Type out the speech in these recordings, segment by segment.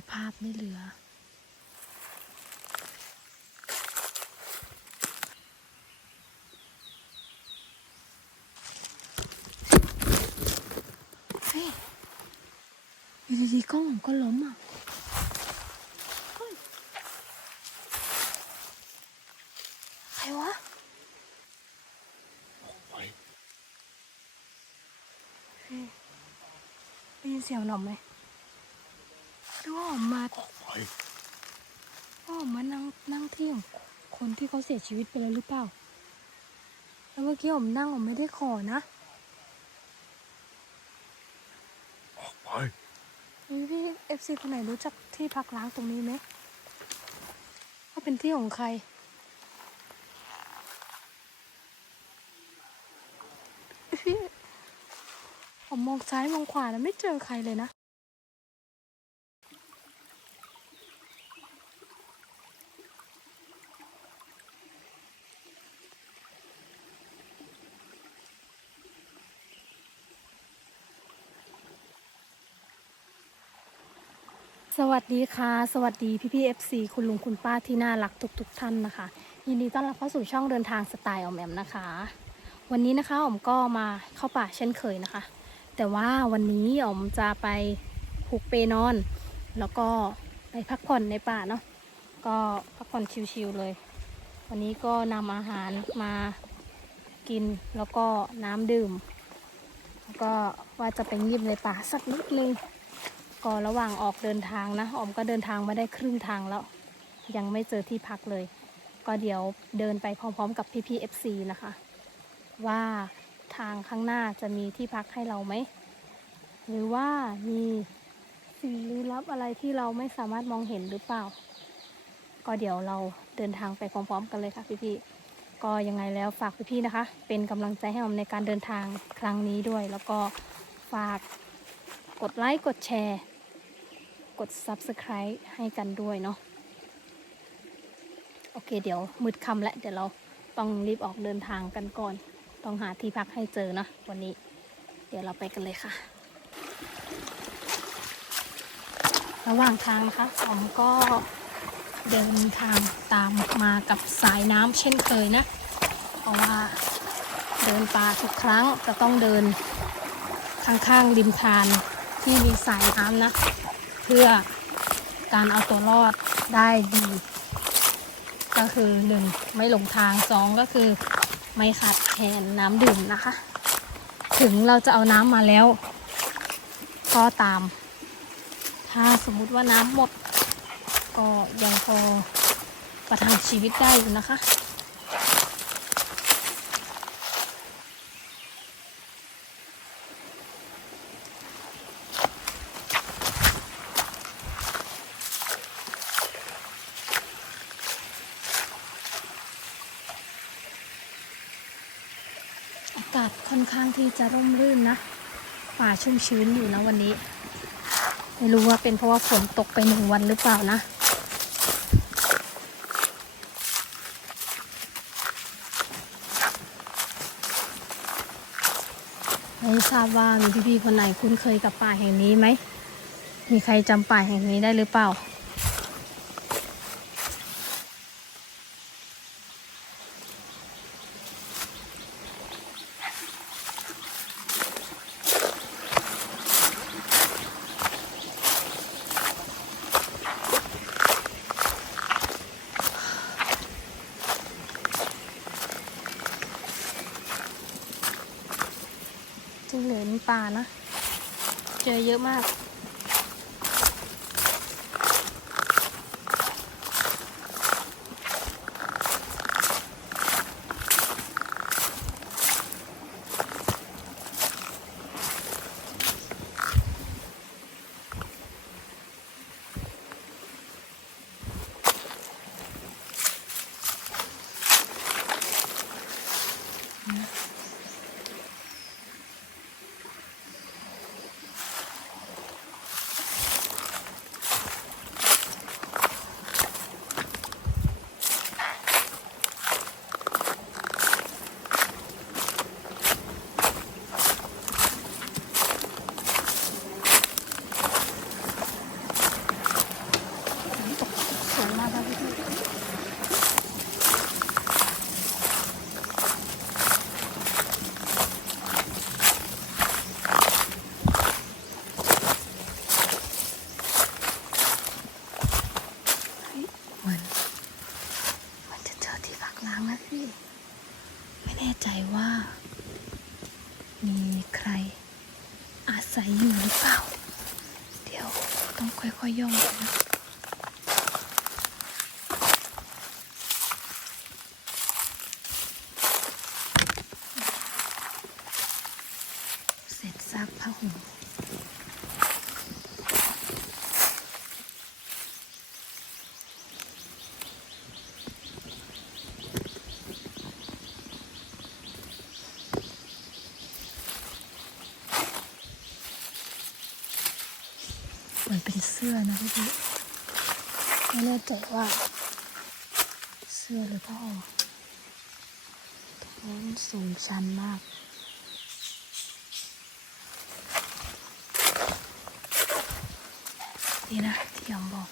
สภาพไม่เหลือ เฮ้ยอยู่ดีๆกล้องผมก็ล้มอะใครวะไปได้ยินเสียงหน่อมไหม ดูว่าผมมาออกไปว่าผมมานั่งนั่งที่ของคนที่เขาเสียชีวิตไปแล้วหรือเปล่า แล้วเมื่อกี้ผมนั่งผมไม่ได้ขอนะออกไปมีพี่เอฟซีคนไหนรู้จักที่พักล้างตรงนี้ไหมว่าเป็นที่ของใครพี่ผมมองซ้ายมองขวาแล้วไม่เจอใครเลยนะ สวัสดีค่ะ สวัสดีพี่พี่เอฟซีคุณลุงคุณป้าที่น่ารักทุกๆทท่านนะคะ ยินดีต้อนรับเข้าสู่ช่องเดินทางสไตล์ออมแอมนะคะ วันนี้นะคะออมก็มาเข้าป่าเช่นเคยนะคะ แต่ว่าวันนี้ออมจะไปผูกเปนอน แล้วก็ไปพักผ่อนในป่าเนาะก็พักผ่อนชิวๆเลย วันนี้ก็นำอาหารมากินแล้วก็น้ำดื่ม แล้วก็ว่าจะไปงีบในป่าสักนิดนึง ก็ระหว่างออกเดินทางนะออมก็เดินทางมาได้ครึ่งทางแล้ว ยังไม่เจอที่พักเลย ก็เดี๋ยวเดินไปพร้อมๆ กับพี่ๆ FC นะคะ ว่าทางข้างหน้าจะมีที่พักให้เราไหม หรือว่ามีสิ่งลี้ลับอะไรที่เราไม่สามารถมองเห็นหรือเปล่า ก็เดี๋ยวเราเดินทางไปพร้อมๆ กันเลยค่ะพี่ๆ ก็ยังไงแล้วฝากพี่ๆนะคะ เป็นกำลังใจให้ออมในการเดินทางครั้งนี้ด้วย แล้วก็ฝากกดไลค์กดแชร์ กด Subscribe ให้กันด้วยเนาะโอเค เดี๋ยวมืดค่ำแล้วเดี๋ยวเราต้องรีบออกเดินทางกันก่อน ต้องหาที่พักให้เจอนะวันนี้ เดี๋ยวเราไปกันเลยค่ะ ระหว่างทางนะคะผมก็เดินทางตามมากับสายน้ำเช่นเคยนะ เพราะว่าเดินป่าทุกครั้งจะต้องเดินข้างๆริมทานที่มีสายน้ำนะ เพื่อการเอาตัวรอดได้ดี ก็คือหนึ่งไม่หลงทางสองก็คือไม่ขาดแคลนน้ำดื่มนะคะ ถึงเราจะเอาน้ำมาแล้ว ก็ตาม ถ้าสมมุติว่าน้ำหมด ก็ยังพอประทังชีวิตได้อยู่นะคะ อากาศค่อน ข้างที่จะร่มรื่นนะ ป่าชุ่มชื้นอยู่นะวันนี้ ไม่รู้ว่าเป็นเพราะว่าฝนตกไปหนึ่งวันหรือเปล่านะไม่ทราบว่ามีพี่ๆคนไหนคุ้นเคยกับป่าแห่งนี้ไหม มีใครจำป่าแห่งนี้ได้หรือเปล่า จิ้งเหลนป่านะ เจ อเยอะมาก อ น่ใจว่า มีใครอาศัยอยู่หรือเปล่า เดี๋ยวต้องค่อยๆย่องไปนะ เสร็จ ซักผ้าห่มมันเป็นเสื้อนะพี่พี่ไม่แน่ใจว่า เสื้อหรือผ้าห่มท้องสูงชันมาก นี่นะที่ยอมบอก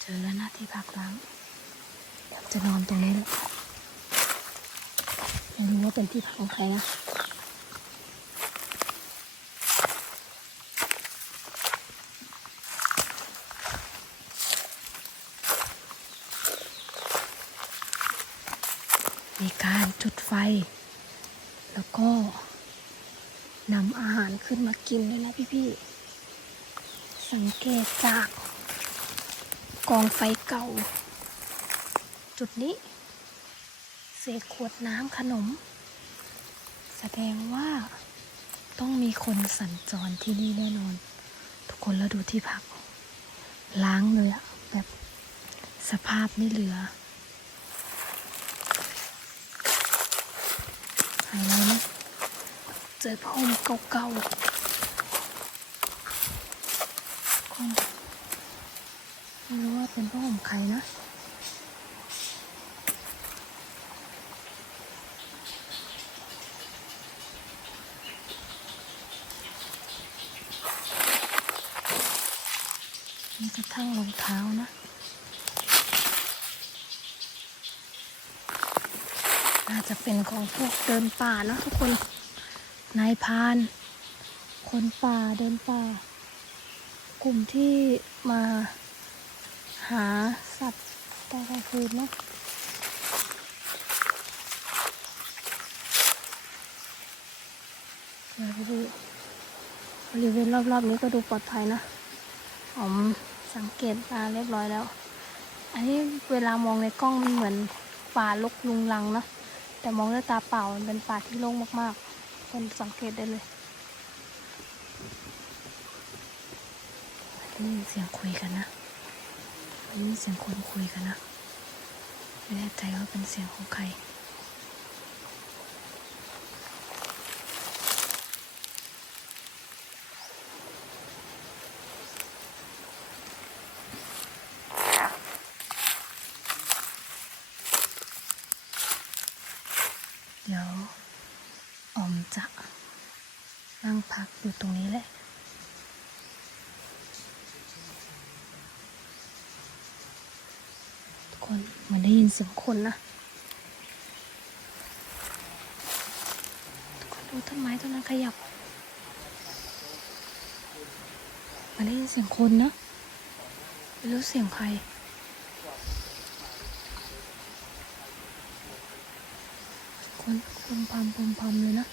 เจอแล้วนะที่พักล้างจะนอนตรงนี้แหละไม่รู้ว่าเป็นที่พักของใครนะมีการจุดไฟ แล้วก็นำอาหารขึ้นมากินด้วยนะพี่ๆ เกตจากกองไฟเก่า จุดนี้ เศษขวดน้ำขนม แสดงว่าต้องมีคนสัญจรที่นี่แน่นอน ทุกคนแล้วดูที่พัก ล้างเลยอะแบบสภาพไม่เหลืออะไรนะเจอผ้าห่มเก่าๆ คน ไม่รู้ว่าเป็นผ้าห่มใครนะมีกระทั่งรองเท้านะน่าจะเป็นของพวกเดินป่านะทุกคน นายพาน คนป่าเดินป่า กลุ่มที่มา หาสัตว์ตอนกลางคืนเนาะเดี๋ยวดูบริเวณรอบๆนี้ก็ดูปลอดภัยนะผมสังเกตมาเรียบร้อยแล้ว อันนี้เวลามองในกล้องมันเหมือนป่าลกลุงลังนะแต่มองด้วยตาเปล่ามันเป็นป่าที่โล่งมากๆ คนสังเกตได้เลยได้ยินเสียงคุยกันนะ ได้ยินเสียงคนคุยกันนะ ไม่แน่ใจว่าเป็นเสียงของใครเดี๋ยวออมจะนั่งพักอยู่ตรงนี้แหละ ทุกคนเหมือ นได้ยินเสียงคนนะทุกคนดูต้นไม้ต้นนั้นขยับ มันได้ยินเสียงคนนะไม่รู้เสียงใครคนพมพำพมพำเลยนะ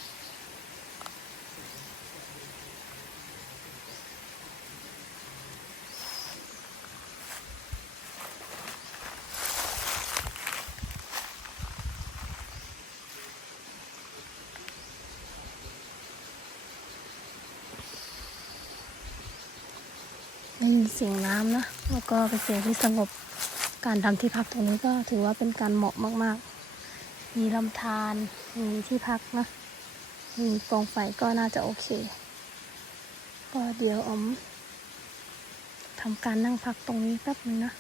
ได้ยินเสียงน้ำนะ แล้วก็เป็นเสียงที่สงบ การทำที่พักตรงนี้ก็ถือว่าเป็นการเหมาะมาก ๆ มีลำธารมีที่พักนะมีกองไฟก็น่าจะโอเค ก็เดี๋ยวอมทำการนั่งพักตรงนี้แป๊บนึงนะ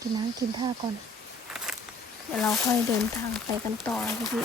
กินน้ำกินท่าก่อน เดี๋ยวเราค่อยเดินทางไปกันต่อพี่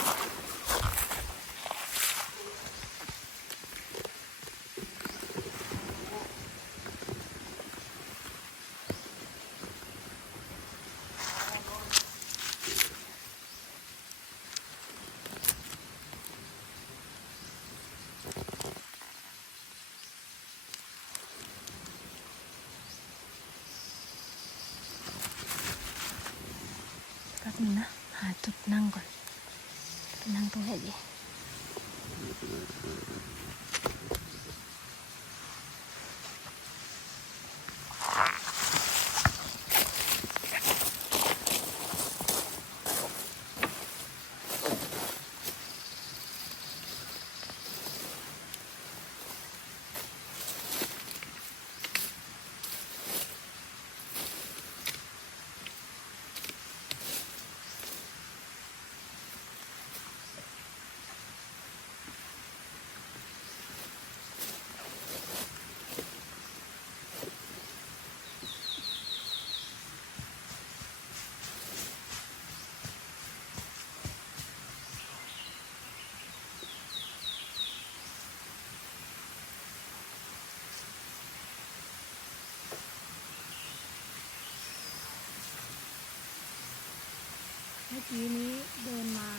มื่อกี้นี้เดินมา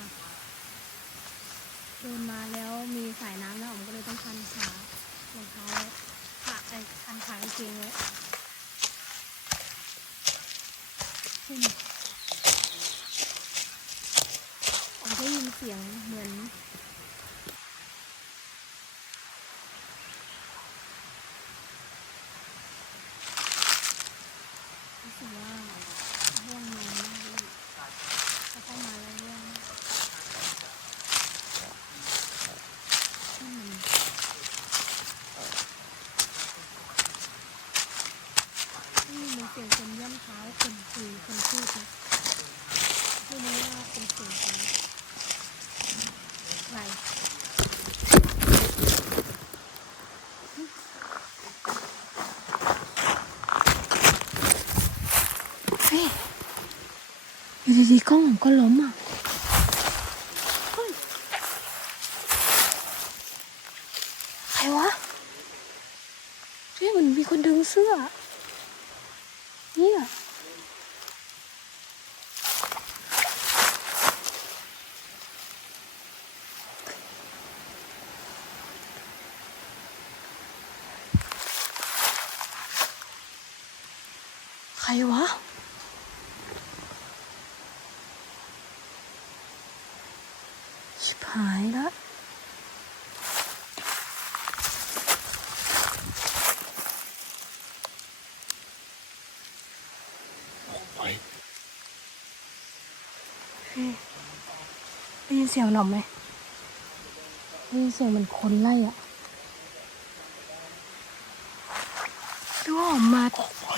เดินมาแล้วมีสายน้ำแล้วผมก็เลยต้องพันขารองเท้าขาไอ้พันขากางเกงไว้ขึ้นผมได้ยินเสียงเหมือน รู้สึกว่าห่วงนอนมากเลยแล้วก็มาแล้วง่วงที่มันนี่มันเสียงคนย่ำ เท้าคนคุยคนพูดนะไม่รู้ว่าเป็นเสียงของใครเฮ้ยอยู่ดีๆกล้องก็ล้มอะเฮ้ยใครวะเฮ้ยมันมีคนดึงเสื้อ เนี่ยใค รวะ ชิบหายละออกไปได้ยินเสียงหน่อมไหมได้ยินเสียงเหมือนคนไล่อะหรือว่าออกมาออกไป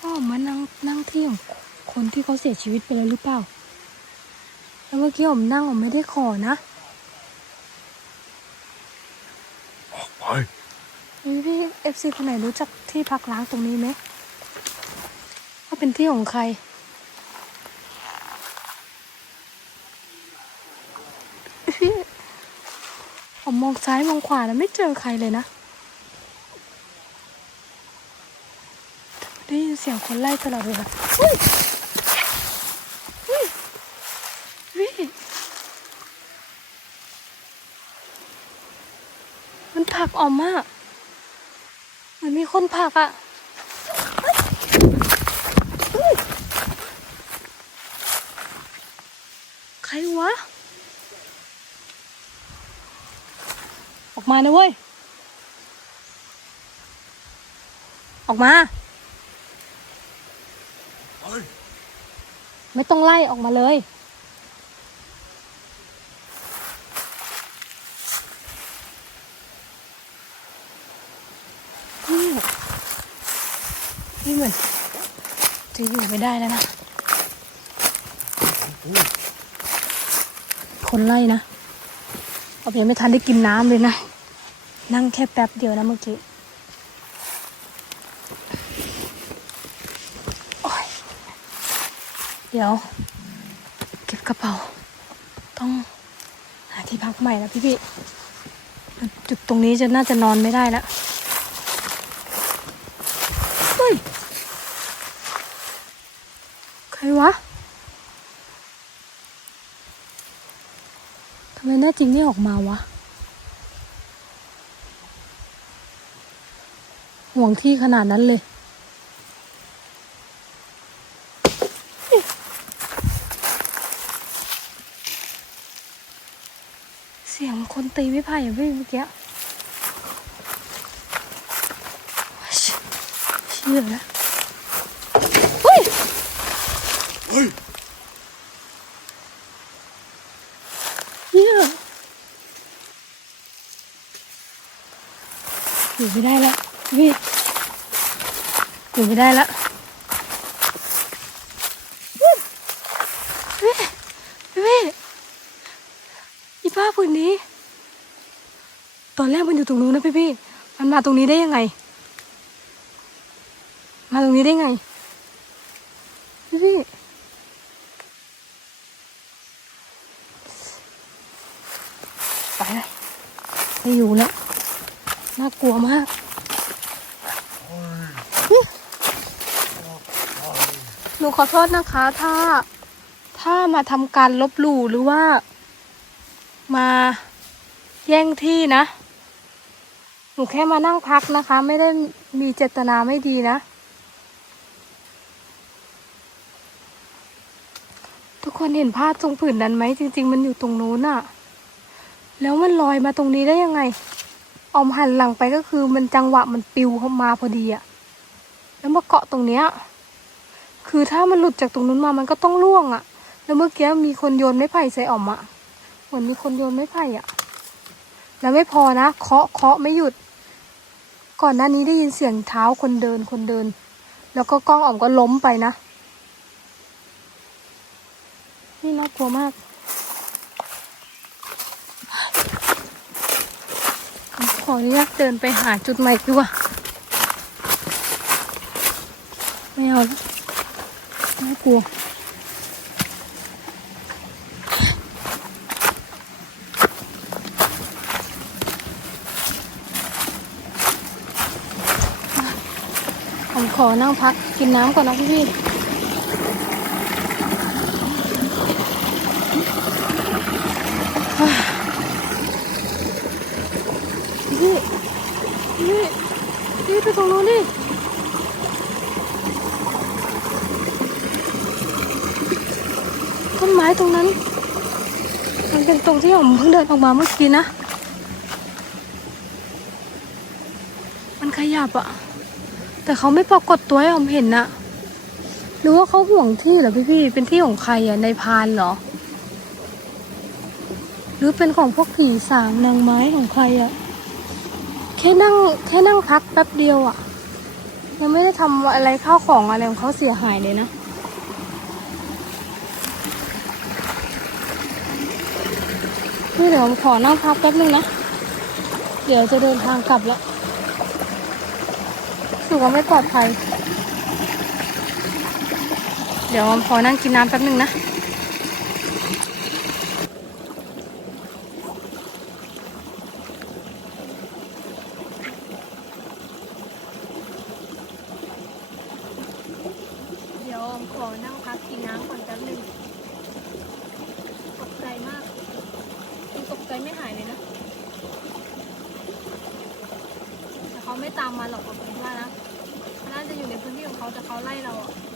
ว่าออกมานั่งนั่งที่ของคนที่ เขาเสียชีวิตไปแล้วหรือเปล่า แล้วเมื่อกี้ผมนั่งผมไม่ได้ขอนะออกไปพี่พี่เอฟซีคนไหนรู้จักที่พักล้างตรงนี้ไหมว่าเป็นที่ของใครพี่ผมมองซ้ายมองขวาแล้วไม่เจอใครเลยนะได้ยินเสียงคนไล่ตลอดเลยค่ะเฮ้ยเฮ้ยพี่ มันผักออกมากเหมือนมีคนผักอะเฮ้ยเฮ้ยใครวะ ออกมานะเว้ย ออกมา ไม่ต้องไล่ออกมาเลยนี่นี่เหมือนจะอยู่ ไม่ได้แล้วนะคนไล่นะเอายังไม่ทันได้กินน้ำเลยนะ นั่งแค่แป๊บเดียวนะเมื่อกี้เดี๋ยว เก็บกระเป๋า ต้องหาที่พักใหม่แล้วพี่พี่จุดตรงนี้จะน่าจะนอนไม่ได้แล้วเฮ้ย ใครวะ ทำไมหน้าจริงไม่ออกมาวะ ห่วงที่ขนาดนั้นเลย เสียงคนตีไม่ไผ่อะพี่เมื่อกี้เชื่อแล้วเฮ้ย เฮ้ย เชื่อ อยู่ไม่ได้แล้วพี่อยู่ไม่ได้แล้วพี่พี่อีป้าผืนนี้ ตอนแรกมันอยู่ตรงนู้นนะพี่พี่มันมาตรงนี้ได้ยังไง มาตรงนี้ได้ไง พี่พี่ไปเลยไม่อยู่แล้วากลัวมากหนูขอโทษนะคะ ถ้าถ้ามาทำการลบหลู่หรือว่า มาแย่งที่นะ หนูแค่มานั่งพักนะคะ ไม่ได้มีเจตนาไม่ดีนะ ทุกคนเห็นภาพตรงผืนนั้นไหมจริง ๆ มันอยู่ตรงนู้นอะแล้วมันลอยมาตรงนี้ได้ยังไง ออมหันหลังไปก็คือมันจังหวะมันปิวเข้ามาพอดีอะแล้วมาเกาะตรงเนี้ย คือถ้ามันหลุดจากตรงนู้นมามันก็ต้องล่วงอะแล้วเมื่อกี้มีคนโยนไม้ไผ่ใส่ออมอะเหมือนมีคนโยนไม้ไผ่อะแล้วไม่พอนะเคาะเคาะไม่หยุด ก่อนหน้านี้ได้ยินเสียงเท้าคนเดินคนเดิน แล้วก็กล้องออมก็ล้มไปนะ นี่น่ากลัวมาก ออนุญาตเดินไปหาจุดใหม่ดีกว่าไม่เอาน่ากลัวผมขอนั่งพักกินน้ำก่อนนะพี่พี่พี่พี่ไปตรงนู้นดิต้นไม้ตรงนั้น มันเป็นตรงที่ ผมเพิ่งเดินออกมาเมื่อกี้นะ มันขยับอะแต่เขาไม่ปรากฏตัวให้ผมเห็นนะหรือว่าเขาห่วงที่เหรอพี่พี่เป็นที่ของใครอะในพานเหรอ หรือเป็นของพวกผีสางนางไม้ของใครอะแค่นั่งแค่นั่งพักแป๊บเดียวอะยังไม่ได้ทำอะไรข้าวของอะไรของเขาเสียหายเลยนะ เดี๋ยวผมขอนั่งพักแป๊บนึงนะ เดี๋ยวจะเดินทางกลับแล้วรู้สึกว่าไม่ปลอดภัย เดี๋ยวผมขอนั่งกินน้ำแป๊บนึงนะ เดี๋ยวออมขอนั่งพักกินน้ำก่อนแป๊บหนึงตกใจมากยังตกใจไม่หายเลยนะ แต่เขาไม่ตามมาหรอกผมคิดว่านะเขาน่าจะอยู่ในพื้นที่ของเขา แต่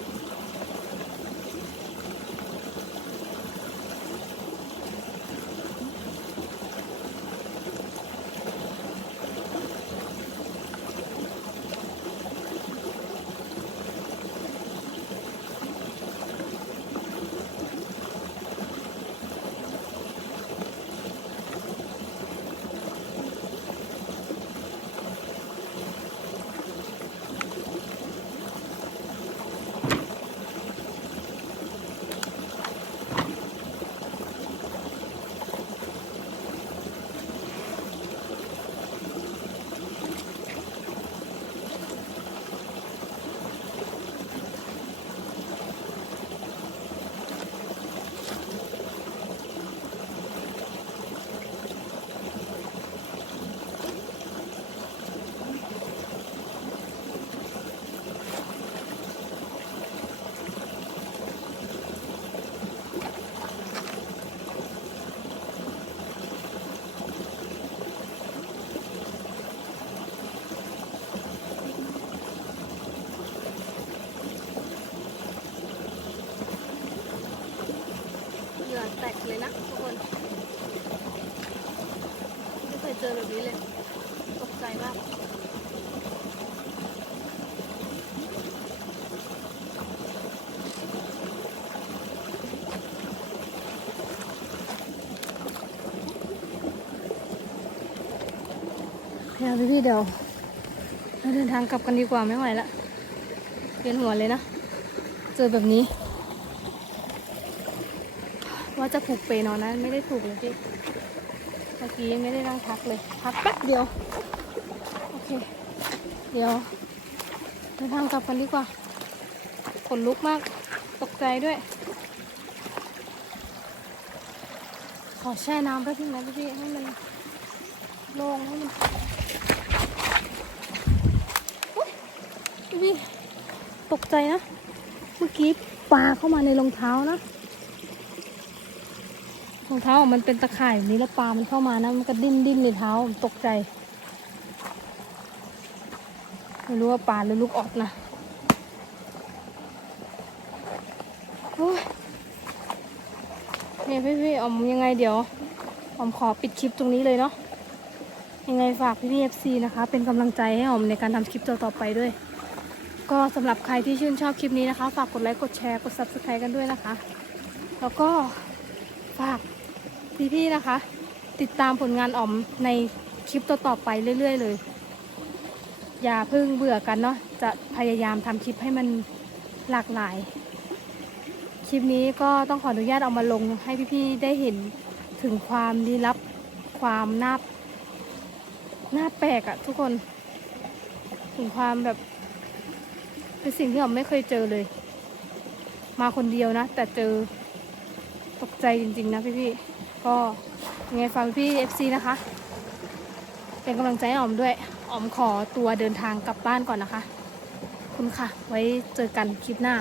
พี่พี่เดี๋ยวเราเดินทางกลับกันดีกว่าไม่ไหวละเวียนหัวเลยนะ เจอแบบนี้ ว่าจะผูกเปนอนนะ ไม่ได้ผูกเลยพี่เมื่อกี้ยังไม่ได้นั่งพักเลย พักแป๊บเดียว โอเค เดี๋ยวเดินทางกลับกันดีกว่าขนลุกมากตกใจด้วย ขอแช่น้ำแป๊บนึงนะพี่พี่ให้มัน ลงให้มันอุ๊ยพี่พี่ตกใจนะ เมื่อกี้ปลาเข้ามาในรองเท้านะรองเท้าอะมันเป็นตะข่ายแบบนี้แล้วปลามันเข้ามานะ มันก็ดิ้นดิ้นในเท้าตกใจไม่รู้ว่าปลาหรือลูกออดนะโอ้ยเนี่ยพี่พี่ๆออมยังไงเดี๋ยวออมขอปิดคลิปตรงนี้เลยเนาะ ยังไงฝากพี่พี่เอฟซีนะคะ เป็นกำลังใจให้ออมในการทำคลิปต่อๆไปด้วย ก็สำหรับใครที่ชื่นชอบคลิปนี้นะคะ ฝากกดไลค์กดแชร์กด subscribe กันด้วยนะคะ แล้วก็ฝากพี่ๆนะคะ ติดตามผลงานออมในคลิปต่อๆไปเรื่อย ๆ เลย อย่าเพิ่งเบื่อกันเนาะจะพยายามทำคลิปให้มันหลากหลาย คลิปนี้ก็ต้องขออนุญาตเอามาลงให้พี่ๆได้เห็นถึงความลี้ลับความน่า น่าแปลกอะทุกคน ถึงความแบบ เป็นสิ่งที่ผมไม่เคยเจอเลย มาคนเดียวนะ แต่เจอตกใจจริง ๆ นะพี่ๆก็ยังไงฟังพี่เอฟซีนะคะ เป็นกำลังใจให้ออมด้วยออมขอตัวเดินทางกลับบ้านก่อนนะคะ คุณค่ะ ไว้เจอกันคลิปหน้า